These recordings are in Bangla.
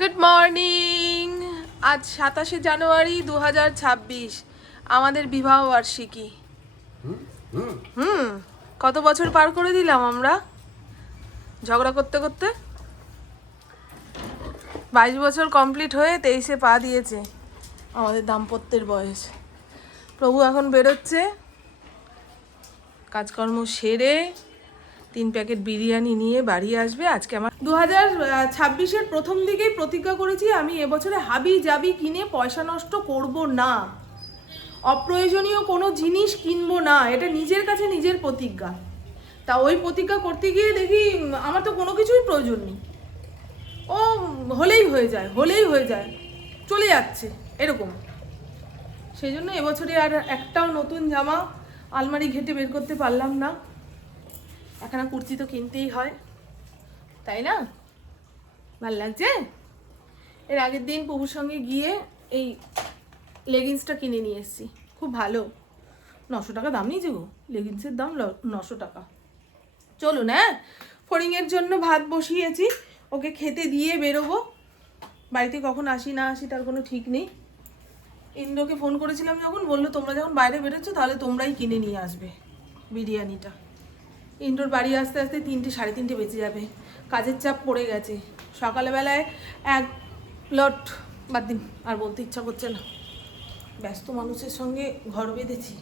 Good morning. আজ 27শে জানুয়ারি 2026, আমাদের বিবাহ বার্ষিকী। কত বছর পার করে দিলাম আমরা ঝগড়া করতে করতে। 22 বছর কমপ্লিট হয়ে 23-এ পা দিয়েছে আমাদের দাম্পত্যের বয়স। প্রভু এখন বেরোচ্ছে কাজকর্ম সেরে, 3 প্যাকেট বিরিয়ানি নিয়ে বাড়ি আসবে। আজকে আমার 2026-এর প্রথম দিকেই প্রতিজ্ঞা করেছি আমি এবছরে হাবি জাবি কিনে পয়সা নষ্ট করব না, অপ্রয়োজনীয় কোনো জিনিস কিনবো না। এটা নিজের কাছে নিজের প্রতিজ্ঞা। তা ওই প্রতিজ্ঞা করতে গিয়ে দেখি আমার তো কোনো কিছুই প্রয়োজন নেই, ও হলেই হয়ে যায় চলে যাচ্ছে এরকম। সেই জন্য এবছরে আর একটাও নতুন জামা আলমারি ঘেটে বের করতে পারলাম না। একখানা কুর্তি তো কিনতেই হয়, তাই না? ভাল লাগছে। এর আগের দিন প্রভুর সঙ্গে গিয়ে এই লেগিংসটা কিনে নিয়ে এসেছি, খুব ভালো। 900 টাকা দাম নিয়েছে গো, লেগিংসের দাম 900 টাকা। চলুন, হ্যাঁ, ফড়িংয়ের জন্য ভাত বসিয়েছি, ওকে খেতে দিয়ে বেরোবো। বাড়িতে কখন আসি না আসি তার কোনো ঠিক নেই। ইন্দ্রকে ফোন করেছিলাম যখন, বললো তোমরা যখন বাইরে বেরোচ্ছ তাহলে তোমরাই কিনে নিয়ে আসবে বিরিয়ানিটা। ইন্দ্রর বাড়ি আসতে আসতে 3টে সাড়ে 3টে বেজে যাবে, কাজের চাপ পড়ে গেছে। সকালবেলায় এক লট, বাদ দিন, আর বলতে ইচ্ছা করছে না, ব্যস্ত মানুষের সঙ্গে ঘর বেঁধেছি।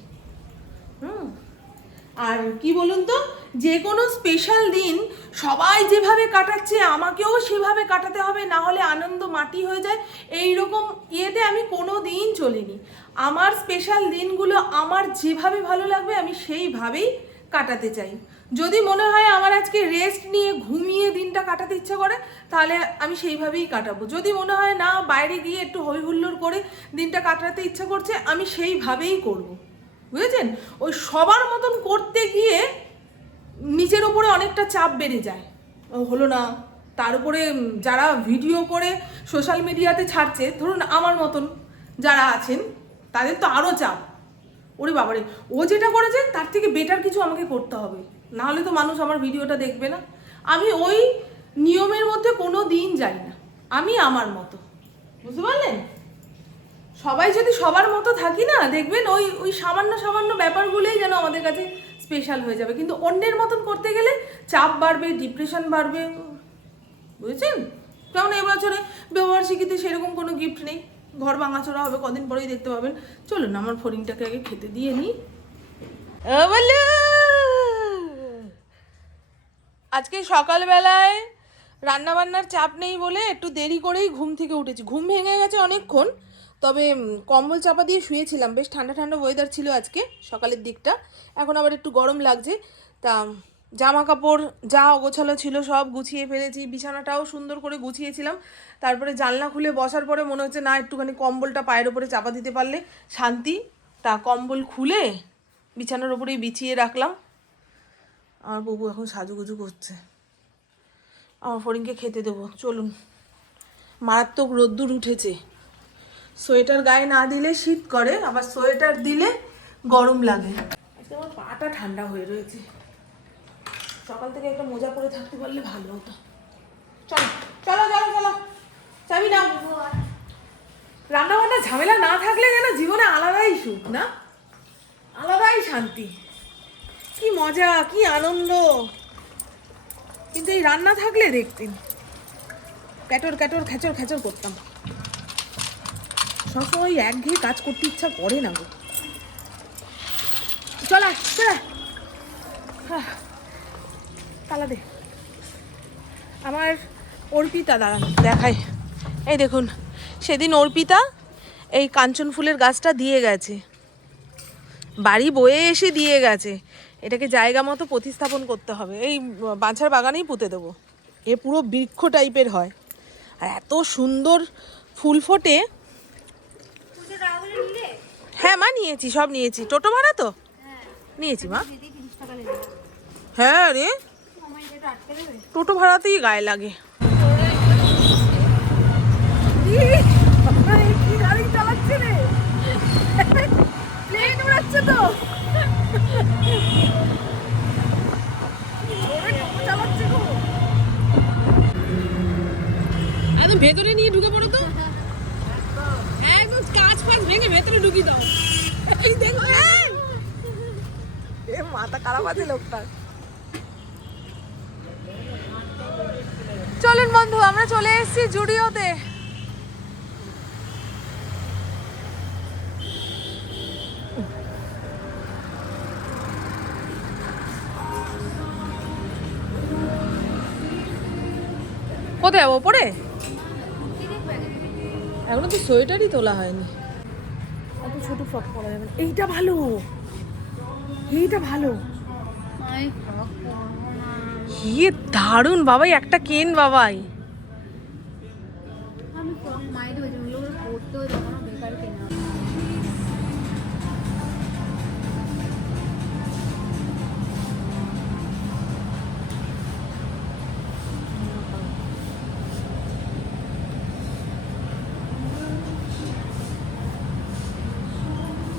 আর কি বলুন তো, যে কোনো স্পেশাল দিন সবাই যেভাবে কাটাচ্ছে আমাকেও সেভাবে কাটাতে হবে, না হলে আনন্দ মাটি হয়ে যায়। এই রকম ইয়েতে আমি কোনো দিন চলিনি। আমার স্পেশাল দিনগুলো আমার যেভাবে ভালো লাগবে আমি সেইভাবেই কাটাতে চাই। যদি মনে হয় আমার আজকে রেস্ট নিয়ে ঘুমিয়ে দিনটা কাটাতে ইচ্ছা করে, তাহলে আমি সেইভাবেই কাটাবো। যদি মনে হয় না বাইরে গিয়ে একটু হই হুল্লোড় করে দিনটা কাটাতে ইচ্ছা করছে, আমি সেইভাবেই করব। বুঝেছেন? ওই সবার মতন করতে গিয়ে নিজের ওপরে অনেকটা চাপ বেড়ে যায়, হলো না। তার উপরে যারা ভিডিও করে সোশ্যাল মিডিয়াতে ছাড়ছে, ধরুন আমার মতন যারা আছেন, তাদের তো আরও চাপ। ওরে বাবারে, ও যেটা করেছে তার থেকে বেটার কিছু আমাকে করতে হবে, নাহলে তো মানুষ আমার ভিডিওটা দেখবে না। আমি ওই নিয়মের মধ্যে কোনো দিন যাই না, আমি আমার মতো। বুঝতে পারলেন? সবাই যদি সবার মতো থাকি না, দেখবেন ওই ওই সামান্য সামান্য ব্যাপারগুলোই যেন আমাদের কাছে স্পেশাল হয়ে যাবে। কিন্তু অন্যের মতন করতে গেলে চাপ বাড়বে, ডিপ্রেশন বাড়বে। বুঝেছেন? কারণ এবছরে বিবাহবার্ষিকীতে সেরকম কোনো গিফট নেই, ঘর ভাঙাচোরা হবে, কদিন পরেই দেখতে পাবেন। চলুন আমার ফড়িংটাকে আগে খেতে দিয়ে নিই। আজকে সকালবেলায় রান্নাবান্নার চাপ নেই বলে একটু দেরি করেই ঘুম থেকে উঠেছি। ঘুম ভেঙে গেছে অনেকক্ষণ, তবে কম্বল চাপা দিয়ে শুয়েছিলাম। বেশ ঠান্ডা ঠান্ডা ওয়েদার ছিল আজকে সকালের দিকটা, এখন আবার একটু গরম লাগছে। তা জামা কাপড় যা অগোছালো ছিল সব গুছিয়ে ফেলেছি, বিছানাটাও সুন্দর করে গুছিয়েছিলাম। তারপরে জানলা খুলে বসার পরে মনে হচ্ছে না, একটুখানি কম্বলটা পায়ের ওপরে চাপা দিতে পারলে শান্তি। তা কম্বল খুলে বিছানার ওপরেই বিছিয়ে রাখলাম। আমার বাবু এখন সাজুগুজু করছে, আমার ফড়িংকে খেতে দেবো। চলুন, মারাত্মক রোদ্দুর উঠেছে। সোয়েটার গায়ে না দিলে শীত করে, আবার সোয়েটার দিলে গরম লাগে। আজকে আমার পাটা ঠান্ডা হয়ে রয়েছে, সকাল থেকে একটা মোজা পরে থাকতে পারলে ভালো হতো। চলো চলো চলো চলো, চাবি নাও। রান্না বান্না ঝামেলা না থাকলে যেন জীবনে আলাদাই সুখ, না আলাদাই শান্তি, কি মজা, কি আনন্দ। কিন্তু এই রান্না থাকলে দেখতেন ক্যাটর ক্যাটর খেচর খেচর করতাম। সবসময় একঘেয়ে কাজ করতে ইচ্ছা করে না গো। চলা চলা, তালা দে। আমার অর্পিতা, দাঁড়ান দেখাই। এই দেখুন, সেদিন অর্পিতা এই কাঞ্চন ফুলের গাছটা দিয়ে গেছে, বাড়ি বয়ে এসে দিয়ে গেছে। এটাকে জায়গা মতো প্রতিস্থাপন করতে হবে, এই বাঁচার বাগানেই পুঁতে দেবো। এ পুরো বৃক্ষ টাইপের হয়, আর এত সুন্দর ফুল ফোটে। হ্যাঁ মা, নিয়েছি, সব নিয়েছি। টোটো ভাড়া তো নিয়েছি মা। হ্যাঁ রে, টোটো ভাড়াতেই গায়ে লাগে। কি গাড়ি চালাচ্ছে রে, প্লেন উড়াচ্ছে তো। একদম ভেতরে ভেতরে নিয়ে ঢুকে পড়ো তো, একদম কাঁচ ফাঁচ ভেঙে ভেতরে ঢুকি দাও। এই দেখো এ মাথা খারাপ আছে লোকটার। চলুন বন্ধু, আমরা চলে এসেছি জুডিওতে। কোথায় যাবো ওপরে? এখনো তো সোয়েটারই তোলা হয়নি। এত ছোট ফ্রক পরা যাবে না। এইটা ভালো, এইটা ভালো, ইয়ে দারুণ বাবাই, একটা কেন বাবাই।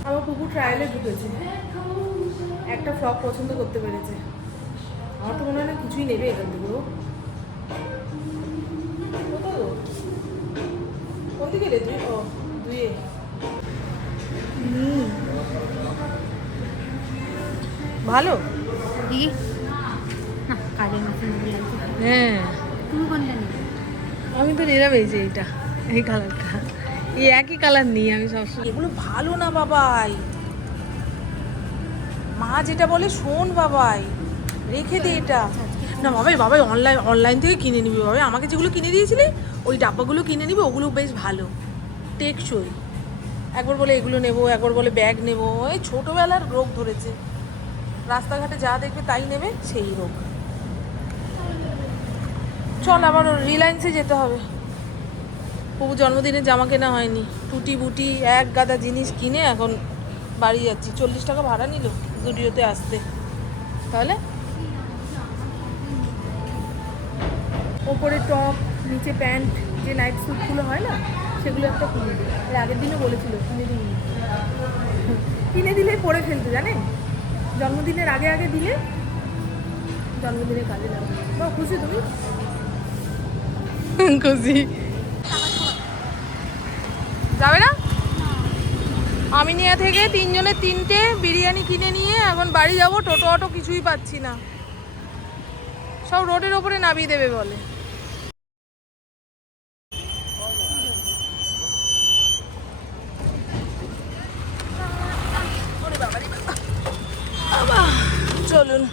আমার কুকুর ট্রায়ালে ঢুকেছে, একটা ফ্রক পছন্দ করতে পেরেছে। আমার তো মনে হয় না কিছুই নেবে এখান থেকে। কোন দিকে রে তুই? ও দুয়ে ভালো। হ্যাঁ আমি তো নিলাম এই যে এইটা, এই কালারটা, এই একই কালার নিই আমি সবসময়। এগুলো ভালো না বাবাই, মা যেটা বলে শোন বাবাই, রেখে দে এটা। না বাবাই, বাবাই অনলাইন থেকে কিনে নিবি বাবাই, আমাকে যেগুলো কিনে দিয়েছিলি ওই ডাব্বাগুলো কিনে নিবি, ওগুলো বেশ ভালো টেকসই। একবার বলে এগুলো নেবো, একবার বলে ব্যাগ নেবো, এই ছোটোবেলার রোগ ধরেছে, রাস্তাঘাটে যা দেখবে তাই নেবে, সেই রোগ। চল আবার রিলায়েন্সে যেতে হবে, প্রভু জন্মদিনে জামা কেনা হয়নি, টুটি বুটি এক গাদা জিনিস কিনে এখন বাড়ি যাচ্ছি। 40 টাকা ভাড়া নিল জুডিওতে আসতে, তাহলে ওপরে টপ নিচে প্যান্ট, যে নাইট স্যুটগুলো হয় না সেগুলো একটা কিনে দিই। এর আগের দিনও বলেছিল কিনে দিই, কিনে দিলে পরে ফেলতে, জানেন জন্মদিনের আগে আগে দিলে জন্মদিনে কাজে লাগবে। বা খুশি তুমি? খুশি যাবে না? আমিনিয়া থেকে 3 জনের 3টে বিরিয়ানি কিনে নিয়ে এখন বাড়ি যাব। টোটো অটো কিছুই পাচ্ছি না, সব রোডের ওপরে নামিয়ে দেবে বলে। চলুন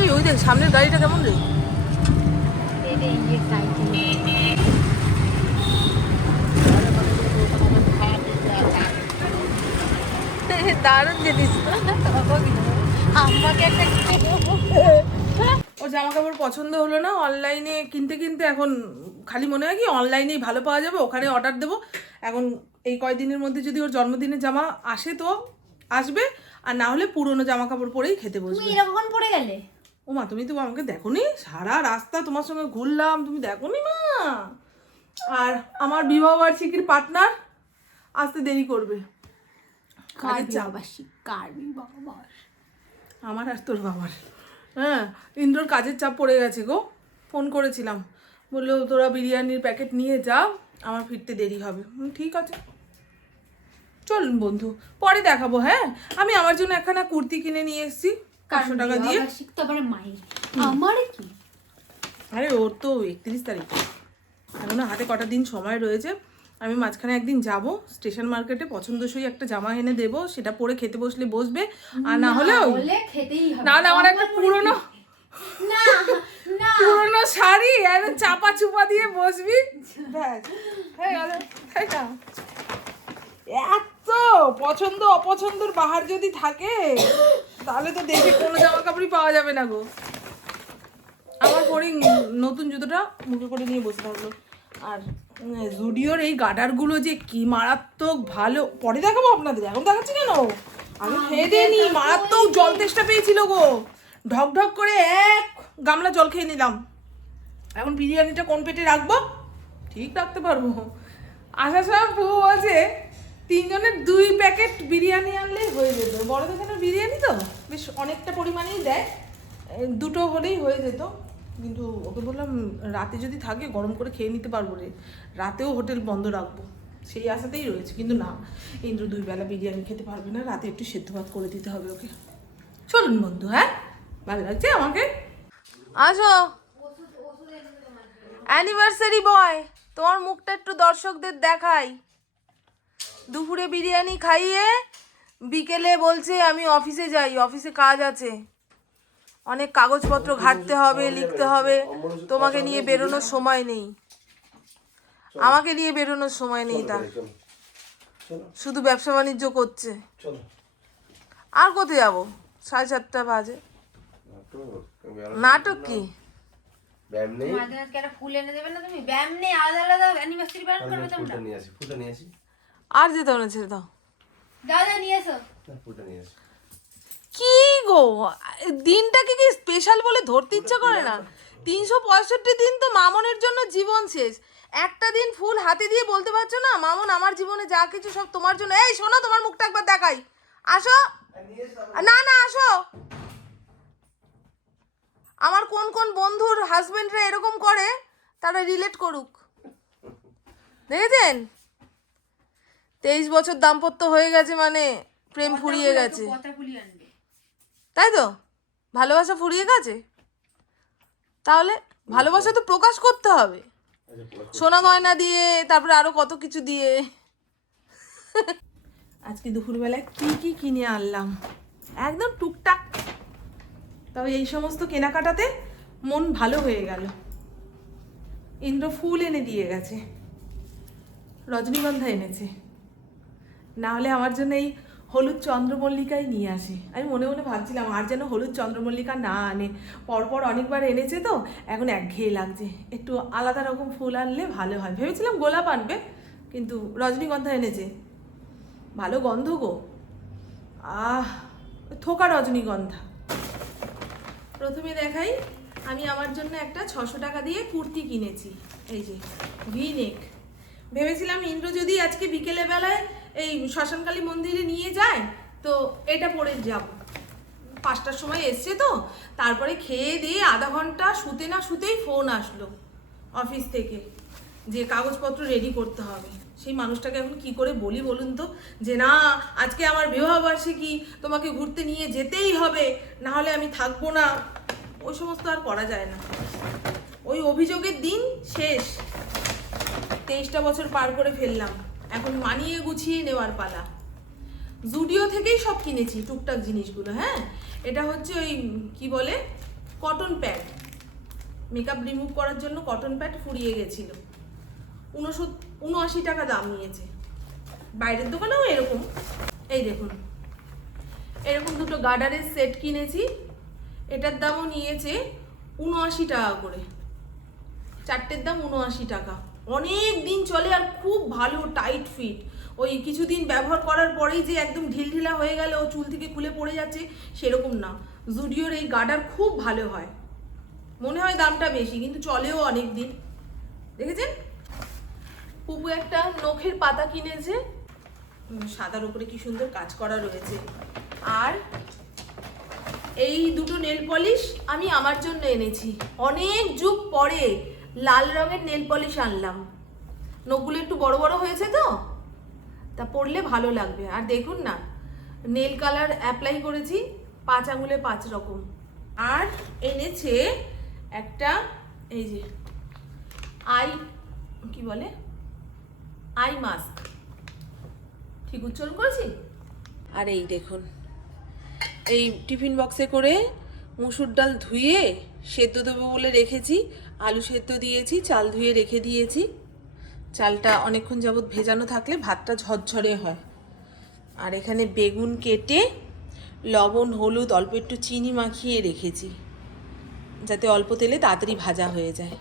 এই ওই দেখ সামনের গাড়িটা কেমন রে, দারুণ জিনিস। আমাকে একটা ও জামা কাপড় পছন্দ হলো না, অনলাইনে কিনতে কিনতে এখন খালি মনে হয় কি অনলাইনেই ভালো পাওয়া যাবে, ওখানে অর্ডার দেবো। এখন এই কয়দিনের মধ্যে যদি ওর জন্মদিনের জামা আসে তো আসবে, আর না হলে পুরনো জামা কাপড় পরেই খেতে বসবে। তুমি এরকম পড়ে গেলে? ও মা, তুমি তো আমাকে দেখোনি, সারা রাস্তা তোমার সঙ্গে ঘুরলাম, তুমি দেখোনি মা। আর আমার বিবাহ বার্ষিকীর পার্টনার আসতে দেরি করবে। আমার আর তোর বাবার, হ্যাঁ ইন্দ্রর কাজের চাপ পড়ে গেছে গো। ফোন করেছিলাম, বললো তোরা বিরিয়ানির প্যাকেট নিয়ে যা, আমার ফিরতে দেরি হবে। ঠিক আছে চল বন্ধু, পরে দেখাবো। হ্যাঁ আমি আমার জন্য একখানা কুর্তি কিনে নিয়ে এসেছি 500 টাকা দিয়ে। আরে ওর তো 31 তারিখ, এখনো হাতে কটা দিন সময় রয়েছে। আমি মাঝখানে একদিন যাব স্টেশন মার্কেটে, পছন্দসই একটা জামা এনে দেবো, সেটা পরে খেতে বসলে বসবে, আর না হলে না হলে আমার একটা পুরনো শাড়ি চাপা চুপা দিয়ে বসবি, এত পছন্দ অপছন্দর বাহার যদি থাকে তাহলে তো দেখে কোনো জামা কাপড়ই পাওয়া যাবে না গো। আমার পরে নতুন জুতোটা মুখে করে নিয়ে বসে থাকলো। আর জুডিওর এই গার্ডারগুলো যে কি মারাত্মক ভালো, পরে দেখাবো আপনাদের, এখন দেখাচ্ছি কেন, আমি খেয়ে দিয়ে নি। মারাত্মক জল তেষ্টা পেয়েছিল গো, ঢক ঢক করে এক গামলা জল খেয়ে নিলাম। এখন বিরিয়ানিটা কোন পেটে রাখবো, ঠিক রাখতে পারবো। আসার সময় পুরো বলছে 3 জনের 2 প্যাকেট বিরিয়ানি আনলেই হয়ে যেত। বড় দোকানের বিরিয়ানি তো বেশ অনেকটা পরিমাণেই দেয়, দুটো হলেই হয়ে যেত, কিন্তু ওকে বললাম রাতে যদি থাকে গরম করে খেয়ে নিতে পারবো রে, রাতেও হোটেল বন্ধ রাখবো সেই আশাতেই রয়েছে। কিন্তু না, ইন্দ্র 2 বেলা বিরিয়ানি খেতে পারবে না, রাতে একটু সেদ্ধ ভাত করে দিতে হবে ওকে। চলুন বন্ধু, হ্যাঁ ভালো লাগছে আমাকে। আসো অ্যানিভার্সারি বয়, তোমার মুখটা একটু দর্শকদের দেখাই। দুপুরে বিরিয়ানি খাইয়ে বিকেলে বলছে আমি অফিসে যাই, অফিসে কাজ আছে, অনেক কাগজপত্র ঘাঁটতে হবে, লিখতে হবে, তোমাকে নিয়ে বেরোনোর সময় নেই, আমাকে নিয়ে বেরোনোর সময় নেই তার, শুধু ব্যবসা বাণিজ্য করছে। আর কোথায় যাবো, 7:30 বাজে। নাটক কি? আর যেতে হবে না, ছেড়ে দাও। কি গো, দিনটাকে কি স্পেশাল বলে ধরতে ইচ্ছা করে না? 365 দিন তো মামনের জন্য জীবন শেষ। একটা দিন ফুল হাতে দিয়ে বলতে পারছো না মামন আমার জীবনে যা কিছু সব তোমার জন্য। এই শোনো, তোমার মুখটা একবার দেখাই, আসো। না না আসো। আমার কোন কোন বন্ধুর হাজবেন্ডরা এরকম করে তারা রিলেট করুক। দেখেছেন, 23 বছর দাম্পত্য হয়ে গেছে মানে প্রেম ফুরিয়ে গেছে, তাই তো? ভালোবাসা ফুরিয়ে গেছে, তাহলে ভালোবাসা তো প্রকাশ করতে হবে, সোনা গয়না দিয়ে, তারপরে আরো কত কিছু দিয়ে। আজকে দুপুরবেলায় কি কি কিনে আনলাম, একদম টুকটাক, তবে এই সমস্ত কেনাকাটাতে মন ভালো হয়ে গেল। ইন্দ্র ফুল এনে দিয়ে গেছে, রজনীগন্ধা এনেছে, না হলে আমার জন্য এই হলুদ চন্দ্রমল্লিকাই নিয়ে আসে। আমি মনে মনে ভাবছিলাম আর যেন হলুদ চন্দ্রমল্লিকা না আনে, পরপর অনেকবার এনেছে তো এখন একঘেয়ে লাগছে, একটু আলাদা রকম ফুল আনলে ভালো হয়। ভেবেছিলাম গোলাপ আনবে, কিন্তু রজনীগন্ধা এনেছে, ভালো গন্ধ গো, থোকা রজনীগন্ধা। প্রথমে দেখাই, আমি আমার জন্য একটা 600 টাকা দিয়ে কুর্তি কিনেছি, এই যে ভি নেক। ভেবেছিলাম ইন্দ্র যদি আজকে বিকেলে বেলায় এই শ্মশানকালী মন্দিরে নিয়ে যায় তো এটা পরে যাব, 5টার সময় এসছে তো, তারপরে খেয়ে দিয়ে আধা ঘন্টা শুতে না শুতেই ফোন আসলো অফিস থেকে যে কাগজপত্র রেডি করতে হবে। সেই মানুষটাকে এখন কি করে বলি বলুন তো, যে না আজকে আমার বিবাহবার্ষিকী, তোমাকে ঘুরতে নিয়ে যেতেই হবে, না হলে আমি থাকবো না। ওই সমস্ত আর করা যায় না, ওই অভিযোগের দিন শেষ। 23টা বছর পার করে ফেললাম, এখন মানিয়ে গুছিয়ে নেওয়ার পালা। জুডিও থেকেই সব কিনেছি টুকটাক জিনিসগুলো। হ্যাঁ, এটা হচ্ছে ওই কি বলে কটন প্যাড, মেকআপ রিমুভ করার জন্য কটন প্যাড ফুরিয়ে গেছিল, 79 টাকা দাম নিয়েছে। বাইরের দোকানেও এরকম, এই দেখুন এরকম দুটো গার্ডারের সেট কিনেছি, এটার দামও নিয়েছে 79 টাকা করে, চারটের দাম 79 টাকা। অনেক দিন চলে আর খুব ভালো টাইট ফিট। ওই কিছুদিন ব্যবহার করার পরেই যে একদম ঢিলঢিলা হয়ে গেল, চুল থেকে খুলে পড়ে যাচ্ছে সেরকম না। জুডিওর এই গার্ডার খুব ভালো হয়, মনে হয় দামটা বেশি কিন্তু চলেও অনেক দিন। দেখেছেন, পুপু একটা নখের পাতা কিনেছে, সাদার উপরে কি সুন্দর কাজ করা রয়েছে। আর এই দুটো নেল পলিশ আমি আমার জন্য এনেছি, অনেক যুগ পরে লাল রঙের নেল পলিশ আনলাম। নখগুলো একটু বড় বড় হয়েছে তো, তা পরলে ভালো লাগবে। আর দেখুন না, নেল কালার অ্যাপ্লাই করেছি 5 আঙুলে 5 রকম। আর এনেছে একটা এই যে কি বলে আই মাস্ক, ঠিক উচ্চারণ করেছি। আর এই দেখুন, এই টিফিন বক্সে করে মুসুর ডাল ধুয়ে সেদ্ধ দেবো বলে রেখেছি, আলু সেদ্ধ দিয়েছি, চাল ধুয়ে রেখে দিয়েছি। চালটা অনেকক্ষণ যাবত ভেজানো থাকলে ভাতটা ঝরঝরে হয়। আর এখানে বেগুন কেটে লবণ হলুদ অল্প একটু চিনি মাখিয়ে রেখেছি, যাতে অল্প তেলে তাড়াতাড়ি ভাজা হয়ে যায়।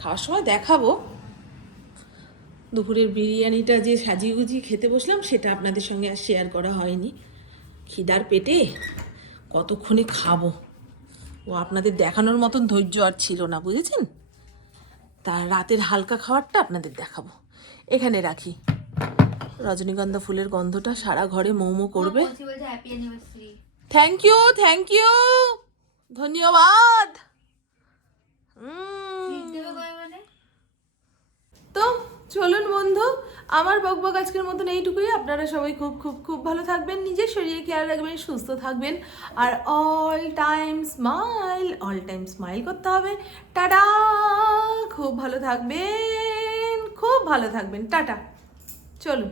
খাওয়ার সময় দেখাবো। দুপুরের বিরিয়ানিটা যে সাজিয়ে গুজিয়ে খেতে বসলাম সেটা আপনাদের সঙ্গে আর শেয়ার করা হয়নি। খিদার পেটে কতক্ষণে খাবো, ও আপনাদের দেখানোর মতন ধৈর্য আর ছিল না, বুঝেছেন? তার রাতের হালকা খাবারটা আপনাদের দেখাবো। এখানে রাখি, রজনীগন্ধা ফুলের গন্ধটা সারা ঘরে মৌমো করবে। থ্যাংক ইউ, ধন্যবাদ। তো চলুন বন্ধু, আমার বকবক আজকের মতন এইটুকুই। আপনারা সবাই খুব খুব খুব ভালো থাকবেন, নিজের শরীরে খেয়াল রাখবেন, সুস্থ থাকবেন, আর অল টাইম স্মাইল করতে হবে। টাটা, খুব ভালো থাকবেন, খুব ভালো থাকবেন, টাটা। চলুন।